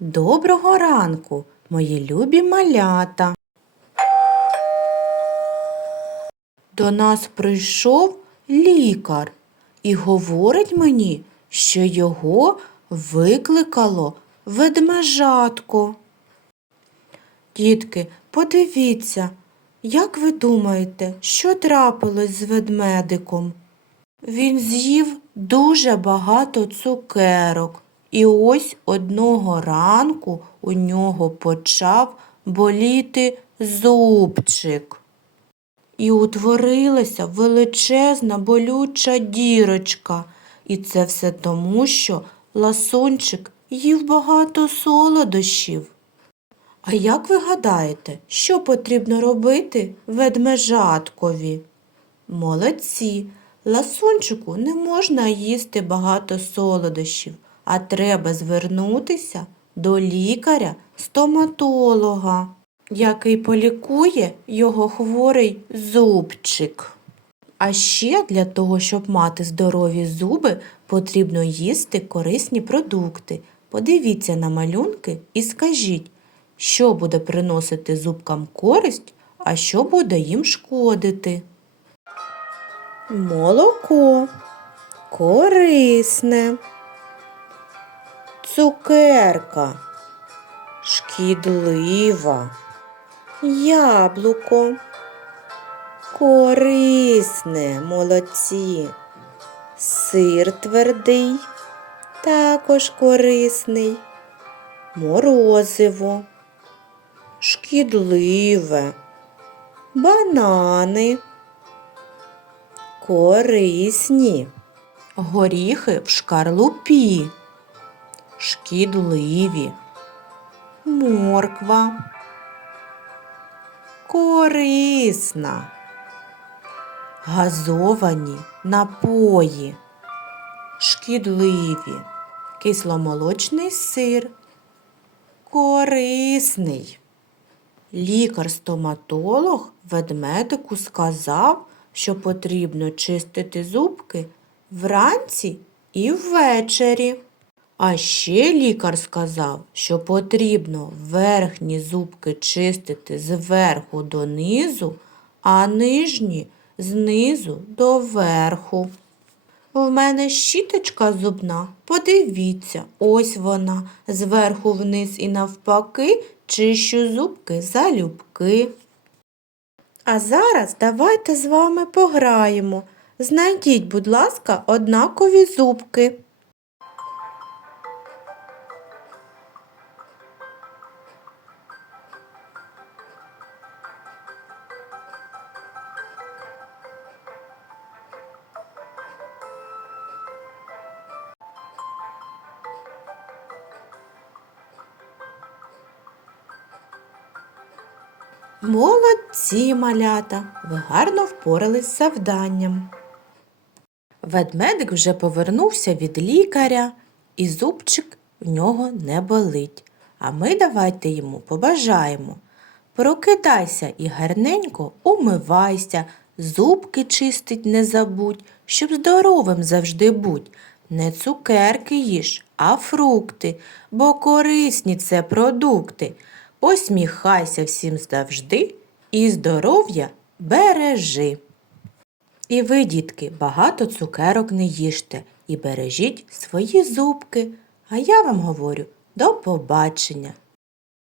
Доброго ранку, мої любі малята. До нас прийшов лікар і говорить мені, що його викликало ведмежатко. Дітки, подивіться, як ви думаєте, що трапилось з ведмедиком? Він з'їв дуже багато цукерок, і ось одного ранку у нього почав боліти зубчик. І утворилася величезна болюча дірочка. І це все тому, що ласунчик їв багато солодощів. А як ви гадаєте, що потрібно робити ведмежаткові? Молодці. Ласунчику не можна їсти багато солодощів, а треба звернутися до лікаря-стоматолога, який полікує його хворий зубчик. А ще для того, щоб мати здорові зуби, потрібно їсти корисні продукти. Подивіться на малюнки і скажіть, що буде приносити зубкам користь, а що буде їм шкодити. Молоко корисне. Цукерка шкідлива. Яблуко корисне, молодці. Сир твердий, також корисний. Морозиво, шкідливе, банани корисні. Горіхи в шкарлупі. Шкідливі. Морква. Корисна. Газовані напої. Шкідливі. Кисломолочний сир. Корисний. Лікар-стоматолог ведмедику сказав, що потрібно чистити зубки вранці і ввечері. А ще лікар сказав, що потрібно верхні зубки чистити зверху донизу, а нижні знизу до верху. В мене щіточка зубна, подивіться, ось вона, зверху вниз і навпаки, чищу зубки залюбки. А зараз давайте з вами пограємо. Знайдіть, будь ласка, однакові зубки. Молодці, малята, ви гарно впорались з завданням. Ведмедик вже повернувся від лікаря, і зубчик в нього не болить. А ми давайте йому побажаємо. Прокидайся і гарненько умивайся, зубки чистить не забудь, щоб здоровим завжди будь. Не цукерки їж, а фрукти, бо корисні це продукти. Посміхайся всім завжди і здоров'я бережи. І ви, дітки, багато цукерок не їжте і бережіть свої зубки. А я вам говорю до побачення.